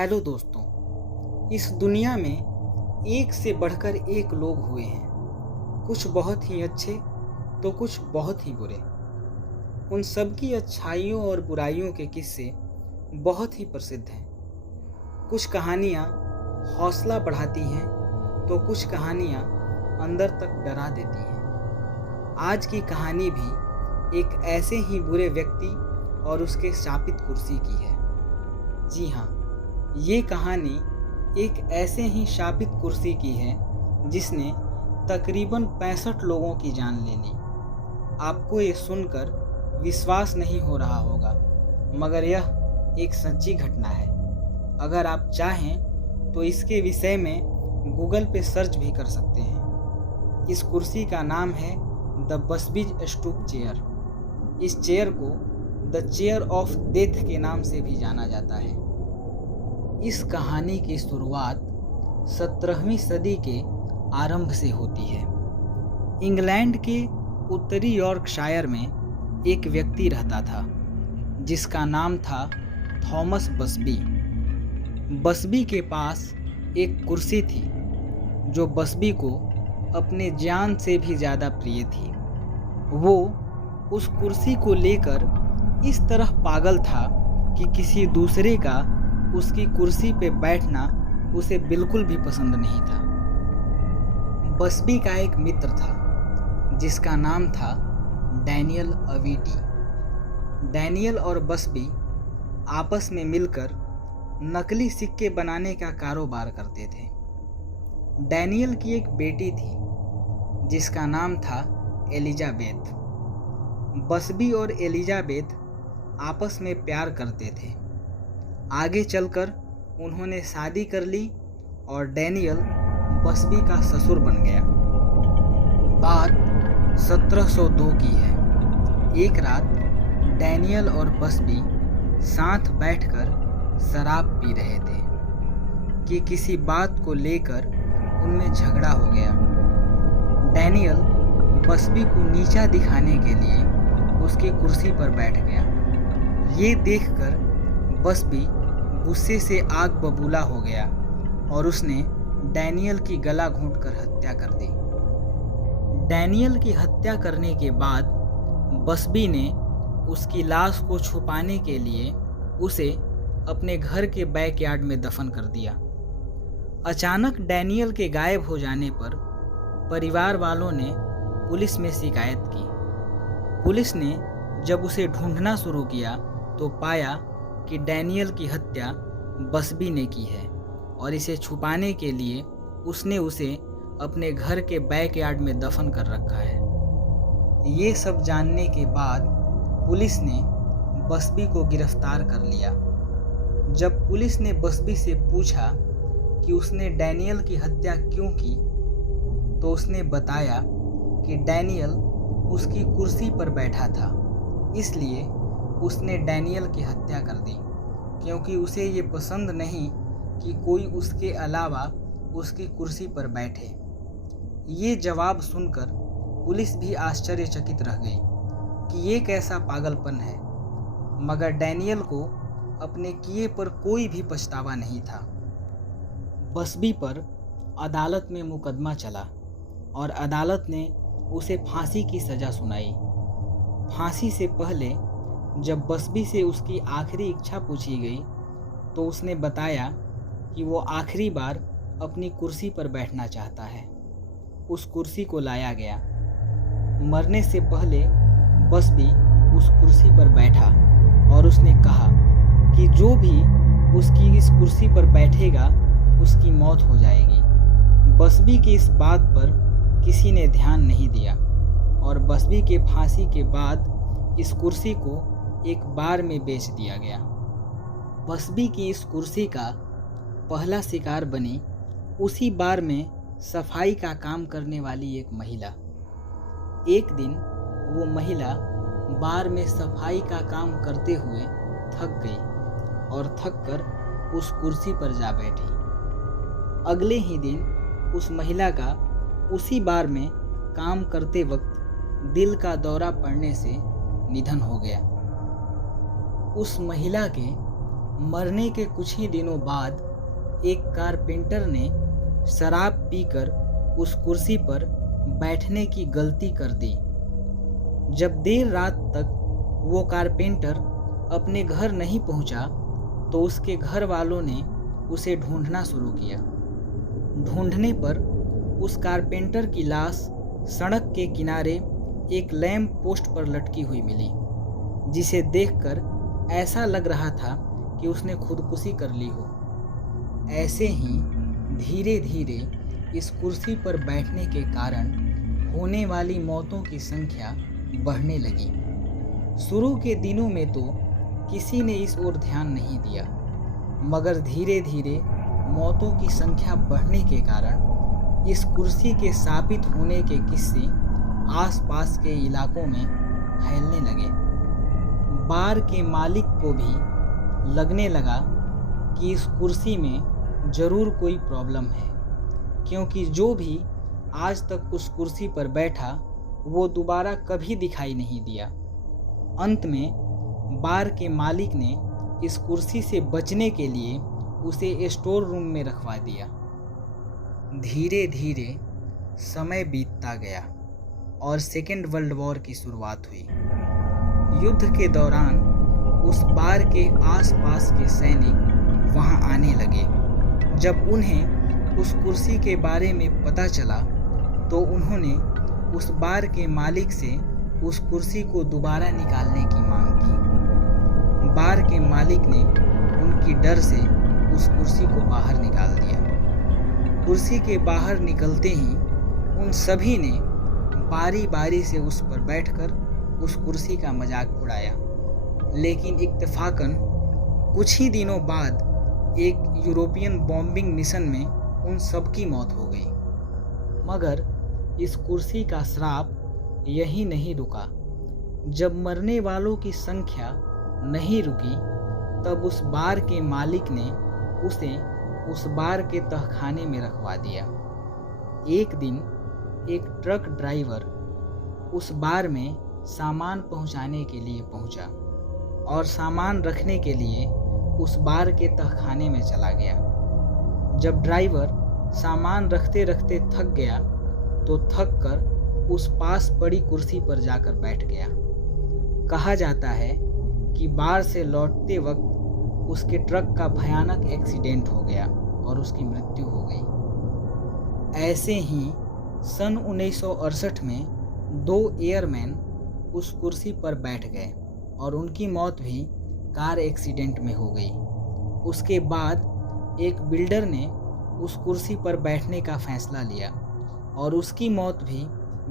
Hello दोस्तों। इस दुनिया में एक से बढ़कर एक लोग हुए हैं, कुछ बहुत ही अच्छे तो कुछ बहुत ही बुरे। उन सब की अच्छाइयों और बुराइयों के किस्से बहुत ही प्रसिद्ध हैं। कुछ कहानियाँ हौसला बढ़ाती हैं तो कुछ कहानियाँ अंदर तक डरा देती हैं। आज की कहानी भी एक ऐसे ही बुरे व्यक्ति और उसके शापित कुर्सी की है। जी हाँ, ये कहानी एक ऐसे ही शापित कुर्सी की है जिसने तकरीबन 65 लोगों की जान ले ली। आपको ये सुनकर विश्वास नहीं हो रहा होगा, मगर यह एक सच्ची घटना है। अगर आप चाहें तो इसके विषय में गूगल पे सर्च भी कर सकते हैं। इस कुर्सी का नाम है द बस्बी स्टूप चेयर। इस चेयर को द चेयर ऑफ डेथ के नाम से भी जाना जाता है। इस कहानी की शुरुआत 17वीं सदी के आरंभ से होती है। इंग्लैंड के उत्तरी यॉर्कशायर में एक व्यक्ति रहता था जिसका नाम था थॉमस बस्बी। बस्बी के पास एक कुर्सी थी जो बस्बी को अपने जान से भी ज़्यादा प्रिय थी। वो उस कुर्सी को लेकर इस तरह पागल था कि किसी दूसरे का उसकी कुर्सी पे बैठना उसे बिल्कुल भी पसंद नहीं था। बस्बी का एक मित्र था जिसका नाम था डैनियल अवीटी। डैनियल और बस्बी आपस में मिलकर नकली सिक्के बनाने का कारोबार करते थे। डैनियल की एक बेटी थी जिसका नाम था एलिजाबेथ। बस्बी और एलिजाबेथ आपस में प्यार करते थे। आगे चलकर उन्होंने शादी कर ली और डैनियल बस्बी का ससुर बन गया। बात 1702 की है। एक रात डैनियल और बस्बी साथ बैठकर शराब पी रहे थे कि किसी बात को लेकर उनमें झगड़ा हो गया। डैनियल बस्बी को नीचा दिखाने के लिए उसकी कुर्सी पर बैठ गया। ये देखकर बस्बी गुस्से से आग बबूला हो गया और उसने डैनियल की गला घोंटकर हत्या कर दी। डैनियल की हत्या करने के बाद बस्बी ने उसकी लाश को छुपाने के लिए उसे अपने घर के बैकयार्ड में दफन कर दिया। अचानक डैनियल के गायब हो जाने पर परिवार वालों ने पुलिस में शिकायत की। पुलिस ने जब उसे ढूंढना शुरू किया तो पाया कि डैनियल की हत्या बस्बी ने की है और इसे छुपाने के लिए उसने उसे अपने घर के बैकयार्ड में दफन कर रखा है। ये सब जानने के बाद पुलिस ने बस्बी को गिरफ्तार कर लिया। जब पुलिस ने बस्बी से पूछा कि उसने डैनियल की हत्या क्यों की, तो उसने बताया कि डैनियल उसकी कुर्सी पर बैठा था, इसलिए उसने डैनियल की हत्या कर दी, क्योंकि उसे ये पसंद नहीं कि कोई उसके अलावा उसकी कुर्सी पर बैठे। ये जवाब सुनकर पुलिस भी आश्चर्यचकित रह गई कि ये कैसा पागलपन है, मगर डैनियल को अपने किए पर कोई भी पछतावा नहीं था। बस्बी पर अदालत में मुकदमा चला और अदालत ने उसे फांसी की सज़ा सुनाई। फांसी से पहले जब बस्बी से उसकी आखिरी इच्छा पूछी गई तो उसने बताया कि वो आखिरी बार अपनी कुर्सी पर बैठना चाहता है। उस कुर्सी को लाया गया। मरने से पहले बस्बी उस कुर्सी पर बैठा और उसने कहा कि जो भी उसकी इस कुर्सी पर बैठेगा उसकी मौत हो जाएगी। बस्बी की इस बात पर किसी ने ध्यान नहीं दिया और बस्बी के फांसी के बाद इस कुर्सी को एक बार में बेच दिया गया। बस्बी की इस कुर्सी का पहला शिकार बनी उसी बार में सफाई का काम करने वाली एक महिला। एक दिन वो महिला बार में सफाई का काम करते हुए थक गई और थक कर उस कुर्सी पर जा बैठी। अगले ही दिन उस महिला का उसी बार में काम करते वक्त दिल का दौरा पड़ने से निधन हो गया। उस महिला के मरने के कुछ ही दिनों बाद एक कारपेंटर ने शराब पीकर उस कुर्सी पर बैठने की गलती कर दी। जब देर रात तक वो कारपेंटर अपने घर नहीं पहुंचा तो उसके घर वालों ने उसे ढूंढना शुरू किया। ढूंढने पर उस कारपेंटर की लाश सड़क के किनारे एक लैंप पोस्ट पर लटकी हुई मिली, जिसे देखकर ऐसा लग रहा था कि उसने खुदकुशी कर ली हो। ऐसे ही धीरे धीरे इस कुर्सी पर बैठने के कारण होने वाली मौतों की संख्या बढ़ने लगी। शुरू के दिनों में तो किसी ने इस ओर ध्यान नहीं दिया, मगर धीरे धीरे मौतों की संख्या बढ़ने के कारण इस कुर्सी के साबित होने के किस्से आसपास के इलाकों में फैलने लगे। बार के मालिक को भी लगने लगा कि इस कुर्सी में ज़रूर कोई प्रॉब्लम है, क्योंकि जो भी आज तक उस कुर्सी पर बैठा वो दोबारा कभी दिखाई नहीं दिया। अंत में बार के मालिक ने इस कुर्सी से बचने के लिए उसे स्टोर रूम में रखवा दिया। धीरे धीरे समय बीतता गया और सेकेंड वर्ल्ड वॉर की शुरुआत हुई। युद्ध के दौरान उस बार के आसपास के सैनिक वहां आने लगे। जब उन्हें उस कुर्सी के बारे में पता चला तो उन्होंने उस बार के मालिक से उस कुर्सी को दोबारा निकालने की मांग की। बार के मालिक ने उनकी डर से उस कुर्सी को बाहर निकाल दिया। कुर्सी के बाहर निकलते ही उन सभी ने बारी बारी से उस पर बैठकर उस कुर्सी का मजाक उड़ाया। लेकिन इत्तेफाकन कुछ ही दिनों बाद एक यूरोपियन बॉम्बिंग मिशन में उन सब की मौत हो गई। मगर इस कुर्सी का श्राप यही नहीं रुका। जब मरने वालों की संख्या नहीं रुकी तब उस बार के मालिक ने उसे उस बार के तहखाने में रखवा दिया। एक दिन एक ट्रक ड्राइवर उस बार में सामान पहुंचाने के लिए पहुंचा और सामान रखने के लिए उस बार के तहखाने में चला गया। जब ड्राइवर सामान रखते रखते थक गया तो थक कर उस पास पड़ी कुर्सी पर जाकर बैठ गया। कहा जाता है कि बार से लौटते वक्त उसके ट्रक का भयानक एक्सीडेंट हो गया और उसकी मृत्यु हो गई। ऐसे ही सन 1968 में 2 एयरमैन उस कुर्सी पर बैठ गए और उनकी मौत भी कार एक्सीडेंट में हो गई। उसके बाद एक बिल्डर ने उस कुर्सी पर बैठने का फैसला लिया और उसकी मौत भी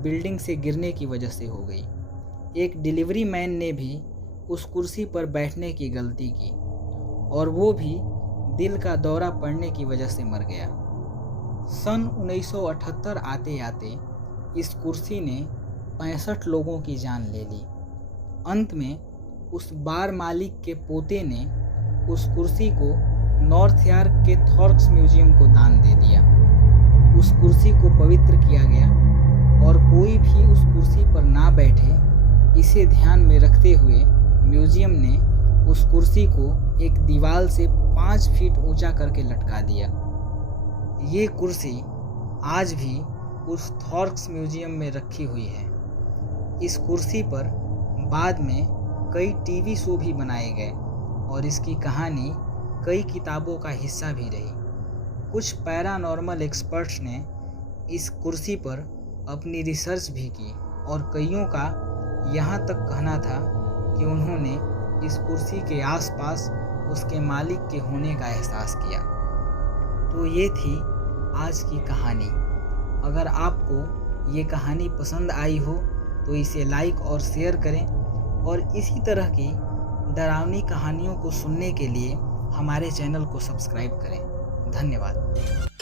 बिल्डिंग से गिरने की वजह से हो गई। एक डिलीवरी मैन ने भी उस कुर्सी पर बैठने की गलती की और वो भी दिल का दौरा पड़ने की वजह से मर गया। सन 1978 आते आते इस कुर्सी ने 65 लोगों की जान ले ली। अंत में उस बार मालिक के पोते ने उस कुर्सी को नॉर्थ यॉर्क के थॉर्क्स म्यूजियम को दान दे दिया। उस कुर्सी को पवित्र किया गया और कोई भी उस कुर्सी पर ना बैठे, इसे ध्यान में रखते हुए म्यूजियम ने उस कुर्सी को एक दीवार से 5 फीट ऊंचा करके लटका दिया। ये कुर्सी आज भी उस थॉर्क्स म्यूजियम में रखी हुई है। इस कुर्सी पर बाद में कई टीवी शो भी बनाए गए और इसकी कहानी कई किताबों का हिस्सा भी रही। कुछ पैरानॉर्मल एक्सपर्ट्स ने इस कुर्सी पर अपनी रिसर्च भी की और कईयों का यहाँ तक कहना था कि उन्होंने इस कुर्सी के आसपास उसके मालिक के होने का एहसास किया। तो ये थी आज की कहानी। अगर आपको ये कहानी पसंद आई हो तो इसे लाइक और शेयर करें और इसी तरह की डरावनी कहानियों को सुनने के लिए हमारे चैनल को सब्सक्राइब करें। धन्यवाद।